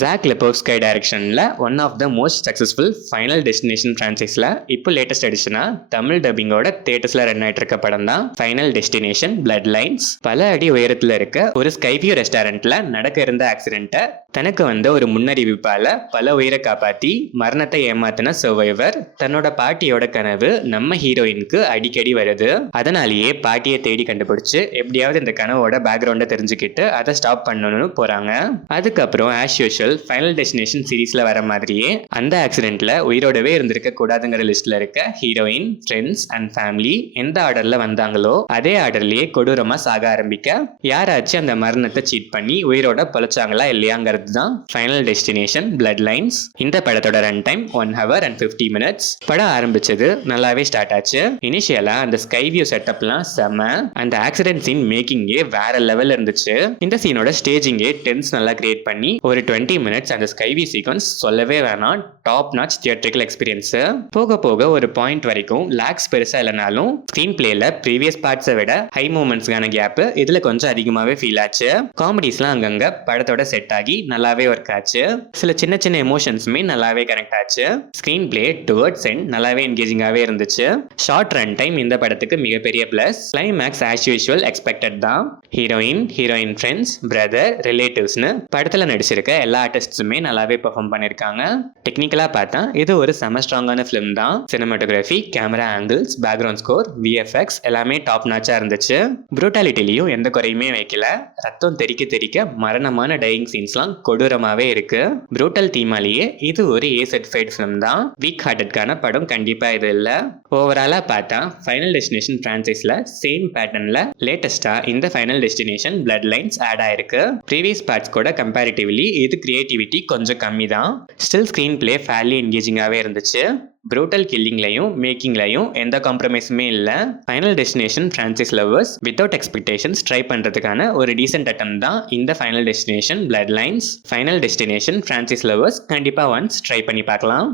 Jack Lipovsky டைரக்ஷனில் one of the most successful Final Destination ஃப்ரான்ச்சைஸில் இப்போ லேட்டஸ்ட் எடிஷனாக தமிழ் டப்பிங்கோட தேட்டர்ஸில் ரன் ஆகிட்டு இருக்க படம் தான் ஃபைனல் டெஸ்டினேஷன் பிளட் லைன்ஸ். பல அடி உயரத்தில் இருக்க ஒரு ஸ்கைவியூ ரெஸ்டாரண்ட்டில் நடக்க இருந்த ஆக்சிடென்ட்டை தனக்கு வந்த ஒரு முன்னறிவிப்பால் பல உயிரை காப்பாற்றி மரணத்தை ஏமாத்தின சர்வைவர் தன்னோட பாட்டியோட கனவு நம்ம ஹீரோயினுக்கு அடிக்கடி வருது. அதனாலேயே பாட்டியை தேடி கண்டுபிடிச்சு எப்படியாவது இந்த கனவோட பேக்ரவுண்டை தெரிஞ்சுக்கிட்டு அதை ஸ்டாப் பண்ணணும்னு போகிறாங்க. அதுக்கப்புறம் ஆஸ் யூஷுவல் ஃபைனல் டெஸ்டினேஷன் சீரீஸ்ல வர மாதிரியே அந்த ஆக்சிடென்ட்ல உயிரோடவே இருந்திருக்க கூடாதுங்கிற லிஸ்ட்ல இருக்க ஹீரோயின், ஃப்ரெண்ட்ஸ் அண்ட் ஃபேமிலி எந்த ஆர்டர்ல வந்தாங்களோ அதே ஆர்டர்லயே கொடூரமா சாக ஆரம்பிக்க யாராச்சும் அந்த மரணத்தை சீட் பண்ணி உயிரோட பொழைச்சாங்களா இல்லையாங்கிறது தான் ஃபைனல் டெஸ்டினேஷன் பிளட் லைன்ஸ். இந்த படத்தோட run time 1 hour and 50 minutes. படம் ஆரம்பிச்சது நல்லாவே ஸ்டார்ட் ஆச்சு. இனிஷியலா அந்த ஸ்கை வியூ செட்டப்லாம் செம. அந்த ஆக்சிடென்ட் சீன் மேக்கிங்கே வேற லெவல்ல இருந்துச்சு. இந்த சீனோட ஸ்டேஜிங்கே டென்ஸ் நல்லா கிரியேட் பண்ணி ஒரு 20 minutes அந்த ஸ்கைவி சீக்வன்ஸ் சொல்லவே வேணாம், டாப் நாச் தியேட்ரிக்கல் எக்ஸ்பீரியன்ஸ். போக போக ஒரு பாயிண்ட் வரைக்கும் லாக்ஸ் பெருசா இல்லைனாலும் ஸ்கிரீன் பிளேல ப்ரீவியஸ் பார்ட்ஸை விட ஹை மூமெண்ட்ஸ்க்கான கேப் இதுல கொஞ்சம் அதிகமாவே ஃபீல் ஆச்சு. காமெடிஸ்லாம் அங்கங்க படத்தோட செட் ஆகி நல்லாவே ஒர்க் ஆச்சு. சில சின்ன சின்ன எமோஷன்ஸுமே நல்லாவே கனெக்ட் ஆச்சு. ஸ்கிரீன் பிளே டுவர்ட்ஸ் எண்ட் நல்லாவே என்கேஜிங்காவே இருந்துச்சு. ஷார்ட் ரன் டைம் இந்த படத்துக்கு மிகப்பெரிய plus. Climax as usual expected தான். ஹீரோயின் ஃப்ரெண்ட்ஸ், பிரதர், ரிலேட்டிவ்ஸ்னு படத்துல நடிச்சிருக்க எல்லா ஆர்டிஸ்டுமே நல்லாவே பெர்ஃபார்ம் பண்ணியிருக்காங்க. டெக்னிக்கலாக பார்த்தா இது ஒரு செம ஸ்ட்ராங்கான ஃபிலிம் தான். Cinematography, camera angles, background score, VFX எல்லாமே டாப் நாச்சாக இருந்துச்சு. ப்ரூட்டாலிட்டிலையும் எந்த குறையுமே வைக்கல. ரத்தம் தெறிக்க மரணமான டையிங் சீன்ஸ்லாம் கொடூரமாகவே இருக்கு. ப்ரூட்டல் தீமாலேயே இது ஒரு ஏ சர்டிஃபைட் ஃபிலிம் தான். வீக் ஹார்ட்டட்கான படம் கண்டிப்பாக இது இல்லை. ஓவராலாக பார்த்தா ஃபைனல் டெஸ்டினேஷன் ஃப்ரான்ச்சைஸில் சேம் பேட்டர்னில் லேட்டஸ்ட்டாக இந்த final destination blood lines add ஆயிருக்கு. ப்ரீவியஸ் பார்ட்ஸ் கூட கம்பேரிட்டிவ்லி இது கிரியேட்டிவிட்டி கொஞ்சம் கம்மி தான். ஸ்டில் ஸ்க்ரீன் பிளே ஃபேர்லி என்கேஜிங்காகவே இருந்துச்சு. ப்ரூட்டல் கில்லிங்லையும் மேக்கிங்லையும் எந்த காம்ப்ரமைஸுமே இல்லை. Final destination franchise lovers without expectations try பண்ணுறதுக்கான ஒரு டீசென்ட் அட்டம் தான் இந்த final destination blood lines. Final destination franchise lovers கண்டிப்பாக ஒன்ஸ் ட்ரை பண்ணி பார்க்கலாம்.